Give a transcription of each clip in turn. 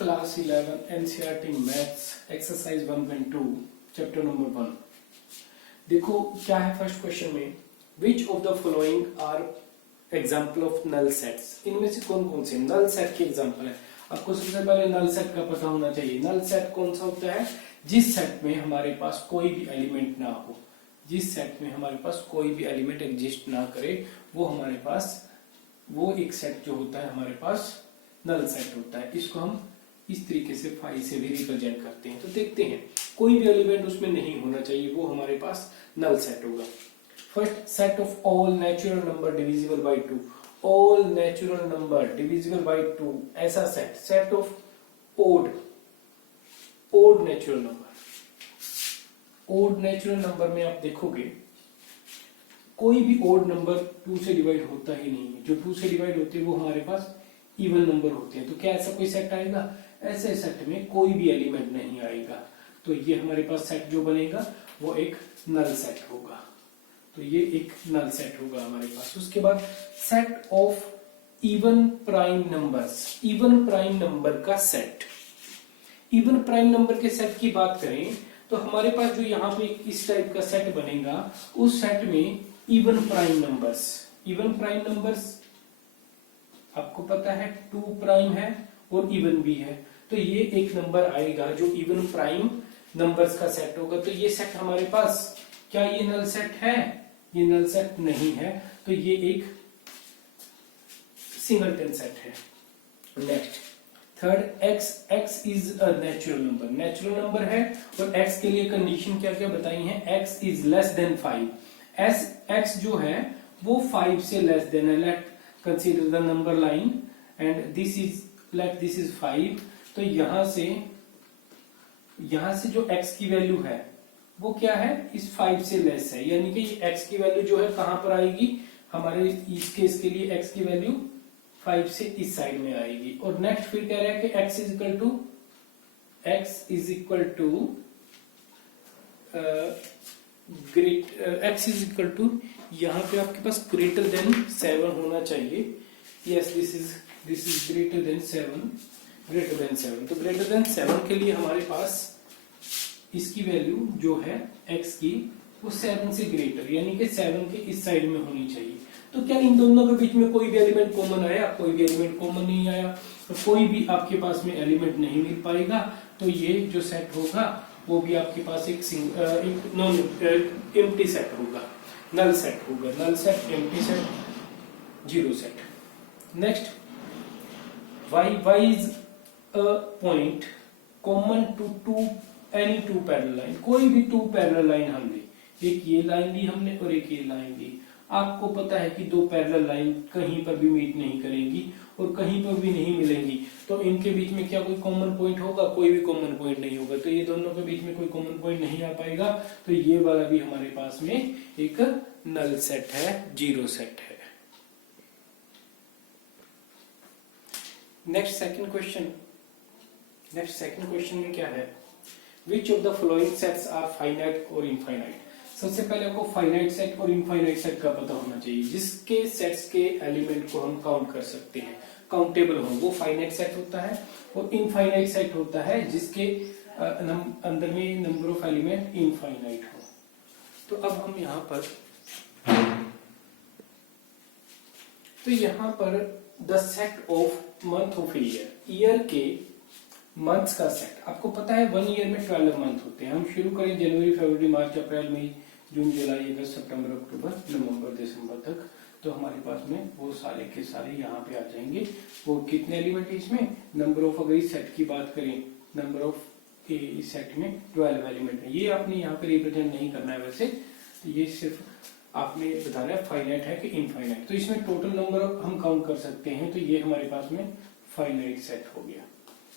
Class 11 NCERT maths exercise 1.2 chapter number 1। देखो क्या है फर्स्ट क्वेश्चन में, which of the following are example of null sets. इनमें से कौन कौन से नल सेट के एग्जाम्पल है। आपको सबसे पहले नल सेट का पता होना चाहिए। नल सेट कौन सा होता है, जिस सेट में हमारे पास कोई भी एलिमेंट ना हो, जिस सेट में हमारे पास कोई भी एलिमेंट एग्जिस्ट ना करे, वो हमारे पास वो एक सेट जो होता है हमारे पास नल सेट होता है। इसको हम इस तरीके से फाइव से भी रिप्रेजेंट करते हैं। तो देखते हैं, कोई भी एलिमेंट उसमें नहीं होना चाहिए, वो हमारे पास नल सेट होगा। First, set of all natural number divisible by 2। All natural number divisible by 2 ऐसा set, set of odd natural number. Odd natural number में आप देखोगे कोई भी ओड नंबर 2 से डिवाइड होता ही नहीं है। जो 2 से डिवाइड होते हैं वो हमारे पास इवन नंबर होते हैं। तो क्या ऐसा कोई सेट आएगा? ऐसे सेट में कोई भी एलिमेंट नहीं आएगा। तो ये हमारे पास सेट जो बनेगा वो एक नल सेट होगा। तो ये एक नल सेट होगा हमारे पास। उसके बाद set of even prime numbers. Even prime number का सेट। इवन प्राइम नंबर के सेट की बात करें तो हमारे पास जो यहाँ पे इस टाइप का सेट बनेगा, उस सेट में even prime numbers, even prime numbers आपको पता है 2 प्राइम है और इवन भी है। तो ये एक नंबर आएगा जो इवन प्राइम नंबर्स का सेट होगा। तो ये सेट हमारे पास, क्या ये नल सेट है? ये नल सेट नहीं है। तो ये एक सिंगलटन सेट है। Next, third, x is a natural number. Natural number है और x के लिए कंडीशन क्या क्या बताई है? x is less than 5। x जो है वो 5 से लेस देन है। Late consider the number line and this is, let this is 5। तो यहां से जो x की वैल्यू है वो क्या है? इस 5 से लेस है। यानी कि x की वैल्यू जो है कहां पर आएगी? हमारे इस केस के लिए x की वैल्यू 5 से इस साइड में आएगी। और नेक्स्ट फिर कह रहा है कि x इज इक्वल टू यहाँ पे आपके पास ग्रेटर देन 7 होना चाहिए। Yes, this is greater than 7। तो ग्रेटर देन 7 के लिए हमारे पास इसकी वैल्यू जो है x की वो 7 से ग्रेटर, यानी कि 7 के इस साइड में होनी चाहिए। तो क्या इन दोनों के बीच में कोई भी एलिमेंट कॉमन आया? कोई भी एलिमेंट कॉमन नहीं आया। तो कोई भी आपके पास में एलिमेंट नहीं मिल पाएगा। तो ये जो सेट होगा वो भी आपके पास एक नॉन एम्प्टी सेट होगा, नल सेट होगा। Null set, empty set, zero set. Next, y is a point common to any 2 parallel line. कोई भी 2 पैरेलल लाइन हम ले, एक ये लाइन ली हमने और एक ये लाइन ली। आपको पता है कि 2 पैरेलल लाइन कहीं पर भी मीट नहीं करेंगी और कहीं पर भी नहीं मिलेंगी। तो इनके बीच में क्या कोई कॉमन पॉइंट होगा? कोई भी कॉमन पॉइंट नहीं होगा। तो ये दोनों के बीच में कोई कॉमन पॉइंट नहीं आ पाएगा। तो ये वाला भी हमारे पास में एक नल सेट है, जीरो सेट है। नेक्स्ट सेकंड क्वेश्चन में क्या है? Which of the following sets are finite और इनफाइनाइट। सबसे पहले आपको फाइनाइट सेट और इनफाइनाइट सेट का पता होना चाहिए। जिसके सेट्स के एलिमेंट को हम काउंट कर सकते हैं, काउंटेबल हो, वो फाइनाइट सेट होता है। और इनफाइनाइट सेट होता है जिसके अंदर में नंबर ऑफ एलिमेंट इनफाइनाइट हो। तो अब हम यहाँ पर the set of month of year के मंथ्स का सेट। आपको पता है 1 ईयर में 12 मंथ होते हैं। हम शुरू करें जनवरी, फरवरी, मार्च, अप्रैल, मई, जून, जुलाई, अगस्त, सितंबर, अक्टूबर, नवंबर, दिसंबर तक। तो हमारे पास में वो सारे के सारे यहाँ पे आ जाएंगे। वो कितने एलिमेंट है इसमें? नंबर ऑफ, अगर इस सेट की बात करें, नंबर ऑफ इस सेट में 12 एलिमेंट है। ये आपने यहाँ पे रिप्रेजेंट नहीं करना है वैसे, तो ये सिर्फ आपने बताना है फाइनाइट है कि इनफाइनाइट। तो इसमें टोटल नंबर हम काउंट कर सकते हैं। तो ये हमारे पास में फाइनाइट सेट हो गया।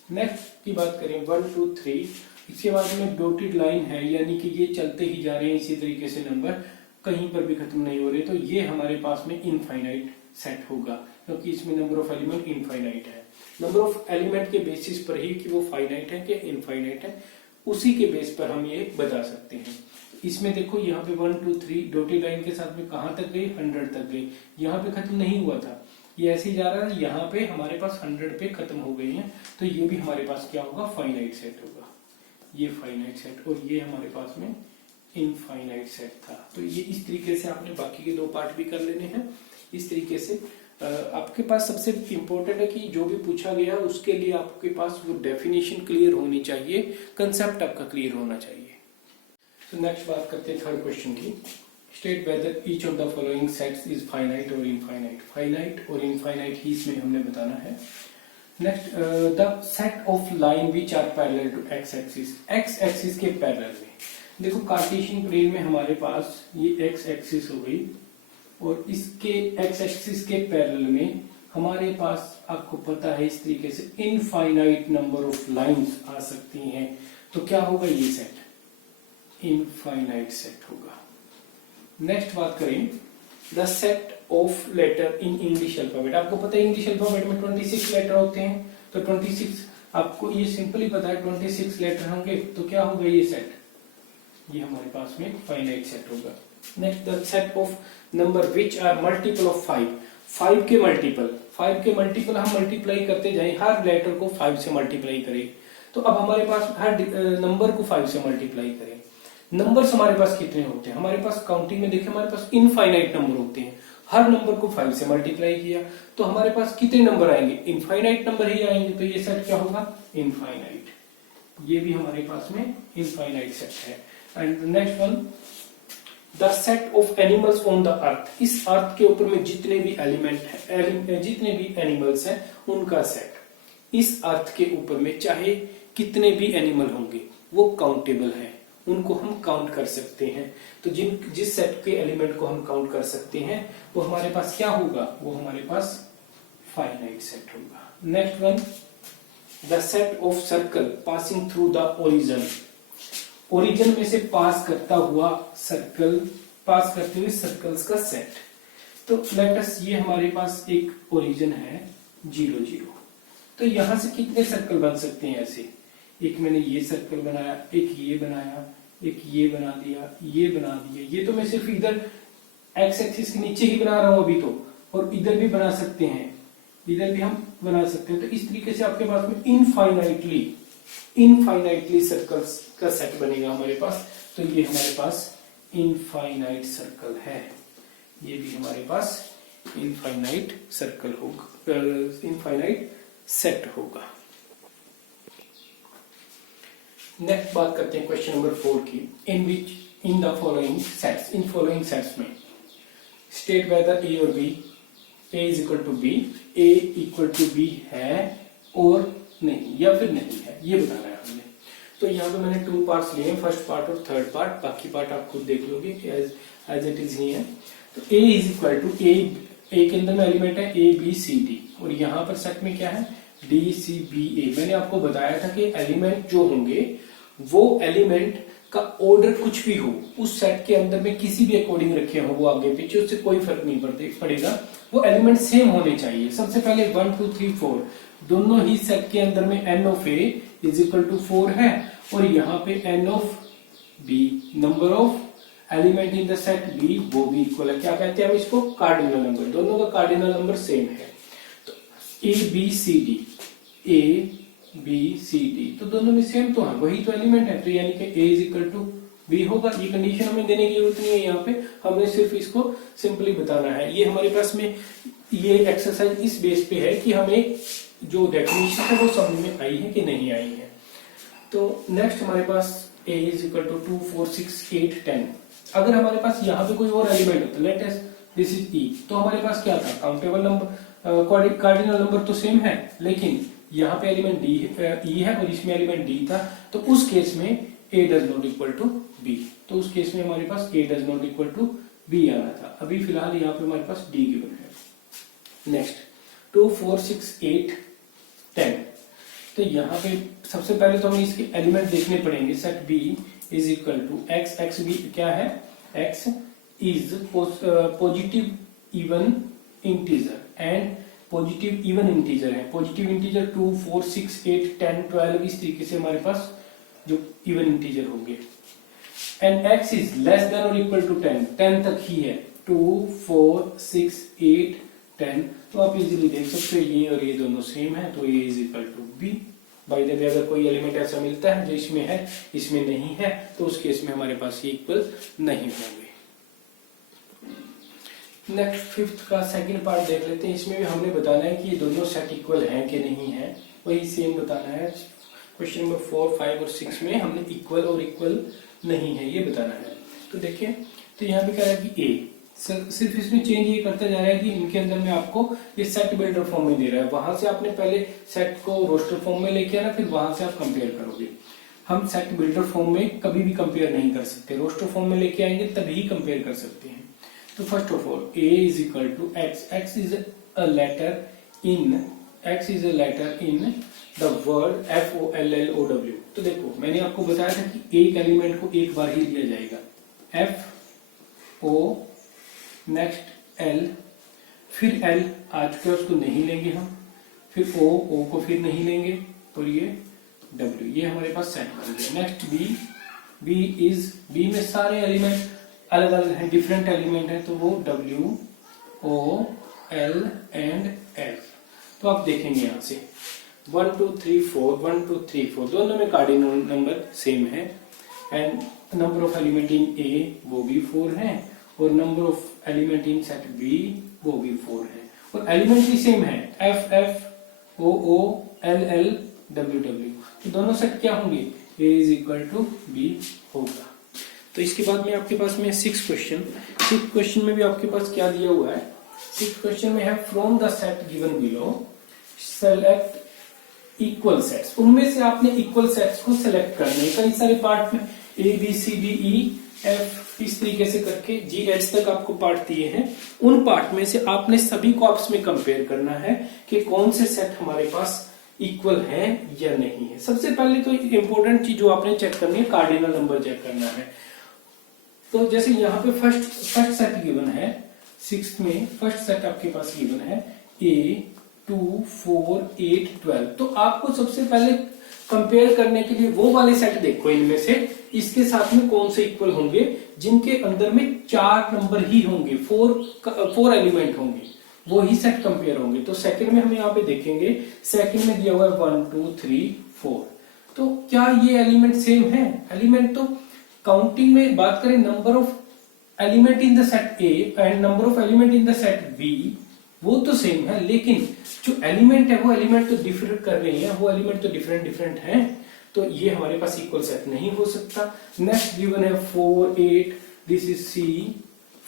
नेक्स्ट की बात करें 1 2 3, इसके बाद में डॉटेड लाइन है, यानी कि ये चलते ही जा रहे हैं इसी तरीके से, नंबर कहीं पर भी खत्म नहीं हो रहे। तो ये हमारे पास में इनफाइनाइट सेट होगा, क्योंकि इसमें नंबर ऑफ एलिमेंट इनफाइनाइट है। नंबर ऑफ एलिमेंट के बेसिस पर ही कि वो फाइनाइट है कि इनफाइनाइट है, उसी के बेस पर हम ये बता सकते हैं। इसमें देखो यहाँ पे 1 2 3 डॉटेड लाइन के साथ में कहां तक गई? 100 तक गई। यहाँ पे खत्म नहीं हुआ था, ये ऐसे ही जा रहा है, यहाँ पे हमारे पास 100 पे खत्म हो गई है। तो तो ये भी हमारे पास क्या होगा, फाइनाइट सेट होगा। ये फाइनाइट सेट और ये हमारे पास में इनफाइनाइट सेट था। तो ये इस तरीके से आपने बाकी के दो पार्ट भी कर लेने हैं। इस तरीके से आपके पास सबसे इम्पोर्टेंट है कि जो भी पूछा गया उसके लिए आपके पास वो डेफिनेशन क्लियर होनी चाहिए, कंसेप्ट आपका क्लियर होना चाहिए। तो नेक्स्ट बात करते हैं थर्ड क्वेश्चन की। State whether each of the following sets is finite और इनफाइनाइट। फाइनाइट और इनफाइनाइट ही इसमें हमने बताना है। Next, the set of line which are parallel to x axis. X axis के पैरेलल में देखो, कार्टेशियन प्लेन में हमारे पास ये एक्स एक्सिस हो गई और इसके एक्स एक्सिस के पैरेलल में हमारे पास आपको पता है इस तरीके से इनफाइनाइट नंबर ऑफ लाइंस आ सकती हैं। तो क्या होगा, ये सेट इनफाइनाइट सेट होगा। नेक्स्ट बात करें, the set of letter in English alphabet. आपको पता है इंग्लिश अल्फाबेट में 26 लेटर होते हैं, तो 26 आपको ये सिंपली पता है 26 लेटर होंगे, तो क्या होगा ये सेट, ये हमारे पास में फाइनाइट सेट होगा। Next, the set of number which are multiple of 5। 5 के मल्टीपल हम मल्टीप्लाई करते जाएं, हर लेटर को 5 से मल्टीप्लाई करें। तो अब हमारे पास हर नंबर को 5 से मल्टीप्लाई करें। नंबर्स हमारे पास कितने होते हैं, हमारे पास काउंटिंग में देखें हमारे पास इनफाइनाइट नंबर होते हैं। हर नंबर को 5 से मल्टीप्लाई किया तो हमारे पास कितने नंबर आएंगे, इनफाइनाइट नंबर ही आएंगे। तो ये सेट क्या होगा, इनफाइनाइट। ये भी हमारे पास में इनफाइनाइट सेट है। And next one, the set of animals on the earth. इस अर्थ के ऊपर में जितने भी एलिमेंट है, जितने भी एनिमल्स हैं उनका सेट। इस अर्थ के ऊपर में चाहे कितने भी एनिमल होंगे वो काउंटेबल है, उनको हम काउंट कर सकते हैं। तो जिस सेट के एलिमेंट को हम काउंट कर सकते हैं वो हमारे पास क्या होगा, वो हमारे पास फाइनाइट सेट होगा। Next one, the set of circle passing through the origin. Origin में से पास करता हुआ सर्कल, पास करते हुए सर्कल्स का सेट। तो लेट अस, ये हमारे पास एक ओरिजिन है 0 0। तो यहां से कितने सर्कल बन सकते हैं ऐसे, एक मैंने ये सर्कल बनाया, एक ये बनाया, एक ये बना दिया, ये बना दिया। ये तो मैं सिर्फ इधर एक्स एक्सिस के नीचे ही बना रहा हूं अभी तो, और इधर भी बना सकते हैं, इधर भी हम बना सकते हैं। तो इस तरीके से आपके पास में इनफाइनाइटली सर्कल्स का सेट बनेगा हमारे पास। तो ये हमारे पास इनफाइनाइट सर्कल है, ये भी हमारे पास इनफाइनाइट सर्कल होगा, इनफाइनाइट सेट होगा। नेक्स्ट बात करते हैं क्वेश्चन नंबर 4 की। In the following sets, in following sets में स्टेट वेदर ए और B, A is equal to B, A equal to B है और नहीं, या फिर नहीं है, ये बताना है हमने। तो यहाँ पे मैंने 2 पार्ट्स लिए, फर्स्ट पार्ट और थर्ड पार्ट, बाकी पार्ट आप खुद देख लोगे एज इट इज ही है। तो ए इज इक्वल टू ए के अंदर में एलिमेंट है ए बी सी डी, और यहाँ पर सेट में क्या है डी सी बी ए। मैंने आपको बताया था कि एलिमेंट जो होंगे वो एलिमेंट का ऑर्डर कुछ भी हो, उस सेट के अंदर में किसी भी अकॉर्डिंग रखे हो, वो आगे पीछे, उससे कोई फर्क नहीं पड़ेगा, वो एलिमेंट सेम होने चाहिए। सबसे पहले 1 2 3 4 दोनों ही सेट के अंदर में n of A is equal to 4 है, और यहाँ पे n of B, number of element in the set B, वो भी इक्वल है। क्या कहते हैं हम इसको, कार्डिनल नंबर। दोनों का कार्डिनल नंबर सेम है। तो A B C D, A B C D, तो दोनों में सेम तो है, वही तो एलिमेंट है। तो यानी कि ए इज इक्वल टू बी होगा। ये कंडीशन हमें देने की जरूरत नहीं है, यहाँ पे हमने सिर्फ इसको सिंपली बताना है। ये हमारे पास में ये एक्सरसाइज इस बेस पे है कि हमें जो डेफिनेशन है वो समझ में आई है कि नहीं आई है। तो नेक्स्ट हमारे पास a इज इक्वल टू 2 4 6 8 10। अगर हमारे पास यहाँ पे कोई और एलिमेंट होता, let us this is e, तो हमारे पास क्या था, काउंटेबल नंबर, कार्डिनल नंबर तो सेम है, लेकिन यहाँ पे एलिमेंट डी ई है और इसमें एलिमेंट डी था। तो उस केस में a does not equal to b, तो उस केस में हमारे पास a does not equal to b आना था। अभी फिलहाल यहाँ पे हमारे पास d गिवन है। नेक्स्ट 2 4 6 8 10, तो यहाँ पे सबसे पहले तो हमें इसके एलिमेंट देखने पड़ेंगे। Set b is equal to x, x भी क्या है, x इज positive even integer and positive even integer है। पॉजिटिव इंटीजर 2 4 6 8 10 12 इस तरीके से हमारे पास जो इवन इंटीजर होंगे। And x is less than और इक्वल टू 10, 10 तक ही है। 2 4 6 8 10, तो आप इजीली देख सकते हो ये और ये दोनों सेम है, तो a is equal to b। By the way अगर कोई एलिमेंट ऐसा मिलता है जो इसमें है इसमें नहीं है तो उस केस में हमारे पास ये इक्वल नहीं होंगे। नेक्स्ट फिफ्थ का सेकंड पार्ट देख लेते हैं। इसमें भी हमने बताना है कि ये दोनों सेट इक्वल हैं कि नहीं है, वही सेम बताना है। क्वेश्चन नंबर 4, 5 और 6 में हमने इक्वल और इक्वल नहीं है ये बताना है। तो देखिए, तो यहाँ पे कह रहा है कि ए सिर्फ इसमें चेंज ये करता जा रहा है कि इनके अंदर में आपको ये सेट बिल्डर फॉर्म में दे रहा है, वहां से आपने पहले सेट को रोस्टर फॉर्म में लेके आना, फिर वहां से आप कंपेयर करोगे। हम सेट बिल्डर फॉर्म में कभी भी कंपेयर नहीं कर सकते, रोस्टर फॉर्म में लेके आएंगे तभी कंपेयर कर सकते हैं। तो first of all a is equal to x, x is a letter in the word FOLLOW। तो देखो मैंने आपको बताया था कि एक एलिमेंट को एक बार ही लिया जाएगा, F O नेक्स्ट L, फिर L आ चुके उसको नहीं लेंगे हम, फिर O को फिर नहीं लेंगे और ये W, ये हमारे पास सेट बन गया। नेक्स्ट B में सारे एलिमेंट अलग अलग हैं, डिफरेंट एलिमेंट है, तो वो W O L and F। तो आप देखेंगे यहाँ से 1 2 3 4 1 2 3 4 दोनों में कार्डिनल नंबर सेम है, and number of element in A वो भी 4 है और number of element in set B वो भी 4 है, और एलिमेंट भी सेम है F O L W। तो दोनों सेट क्या होंगे, A is equal to B होगा। तो इसके बाद में आपके पास में 6 क्वेश्चन में भी आपके पास क्या दिया हुआ है। 6 क्वेश्चन में है from the set given below select equal sets. उनमें से आपने इक्वल सेट्स को सिलेक्ट करने, कई सारे पार्ट में A B C D E F इस तरीके से करके G H तक आपको पार्ट दिए हैं। उन पार्ट में से आपने सभी को आपस में कंपेयर करना है कि कौन से सेट हमारे पास इक्वल है या नहीं है। सबसे पहले तो इंपॉर्टेंट चीज जो आपने चेक करनी है, कार्डिनल नंबर चेक करना है। तो जैसे यहाँ पे फर्स्ट सेट गिवन है, 6 में फर्स्ट सेट आपके पास गिवन है A 2 4 8 12। तो आपको सबसे पहले कंपेयर करने के लिए वो वाले सेट देखो, इनमें से इसके साथ में कौन से इक्वल होंगे, जिनके अंदर में 4 नंबर ही होंगे, 4 एलिमेंट होंगे, वो ही सेट कंपेयर होंगे। तो सेकंड में हम यहाँ पे देखेंगे, सेकंड में दिया हुआ है 1 2 3 4। तो क्या ये एलिमेंट सेम है? एलिमेंट तो काउंटिंग में बात करें, number of element in the set A and number of element in the set B वो तो सेम है, लेकिन जो एलिमेंट है वो एलिमेंट तो डिफर कर रहे हैं, वो एलिमेंट तो डिफरेंट हैं, तो ये हमारे पास इक्वल सेट नहीं हो सकता। नेक्स्ट गिवन है 4 8, दिस इज C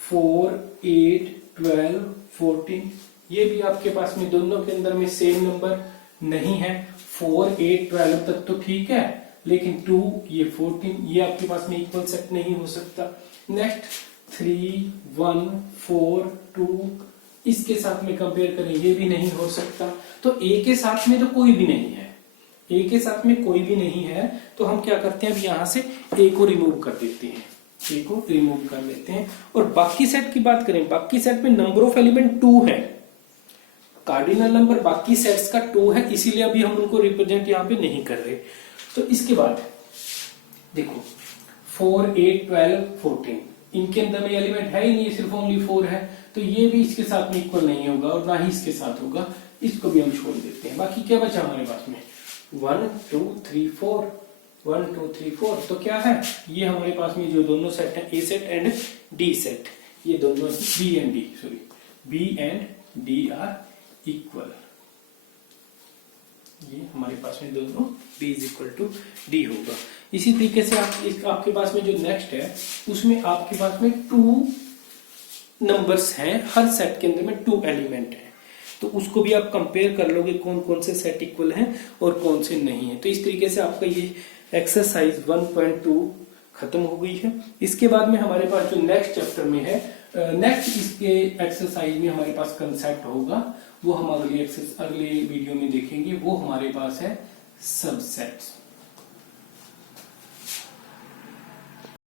4 8 12 14। ये भी आपके पास में दोनों के अंदर में सेम नंबर नहीं है। 4 8 12 तक तो ठीक है, लेकिन 2 ये 14 ये आपके पास में इक्वल सेट नहीं हो सकता। नेक्स्ट 3 1 4 2 इसके साथ में कंपेयर करें, ये भी नहीं हो सकता। तो A के साथ में तो कोई भी नहीं है, A के साथ में कोई भी नहीं है, तो हम क्या करते हैं, अब यहां से A को रिमूव कर देते हैं, A को रिमूव कर लेते हैं। और बाकी सेट की बात करें, बाकी सेट में नंबर ऑफ एलिमेंट 2 है, कार्डिनल नंबर बाकी सेट्स का 2 है, इसीलिए अभी हम उनको रिप्रेजेंट यहाँ पे नहीं कर रहे। तो इसके बाद देखो 4 8 12 14 इनके अंदर में एलिमेंट है ही नहीं, सिर्फ ओनली 4 है, तो ये भी इसके साथ में इक्वल नहीं होगा और ना ही इसके साथ होगा, इसको भी हम छोड़ देते हैं। बाकी क्या बचा हमारे पास में 1 2 3 4 1 2 3 4। तो क्या है, ये हमारे पास में जो दोनों सेट है, A set and D set, ये दोनों B and D are equal. ये हमारे पास में दोनों B is equal to D होगा। इसी तरीके से आपके पास में जो नेक्स्ट है उसमें आपके पास में 2 नंबर्स हैं, हर सेट के अंदर में 2 एलिमेंट हैं, तो उसको भी आप कंपेयर कर लोगे कौन कौन से सेट इक्वल हैं और कौन से नहीं है। तो इस तरीके से आपका ये एक्सरसाइज 1.2 खत्म हो गई है। इसके बाद में हमारे पास जो नेक्स्ट चैप्टर में है, नेक्स्ट इसके एक्सरसाइज में हमारे पास कंसेप्ट होगा, वो हम अगले वीडियो में देखेंगे। वो हमारे पास है सबसेट्स।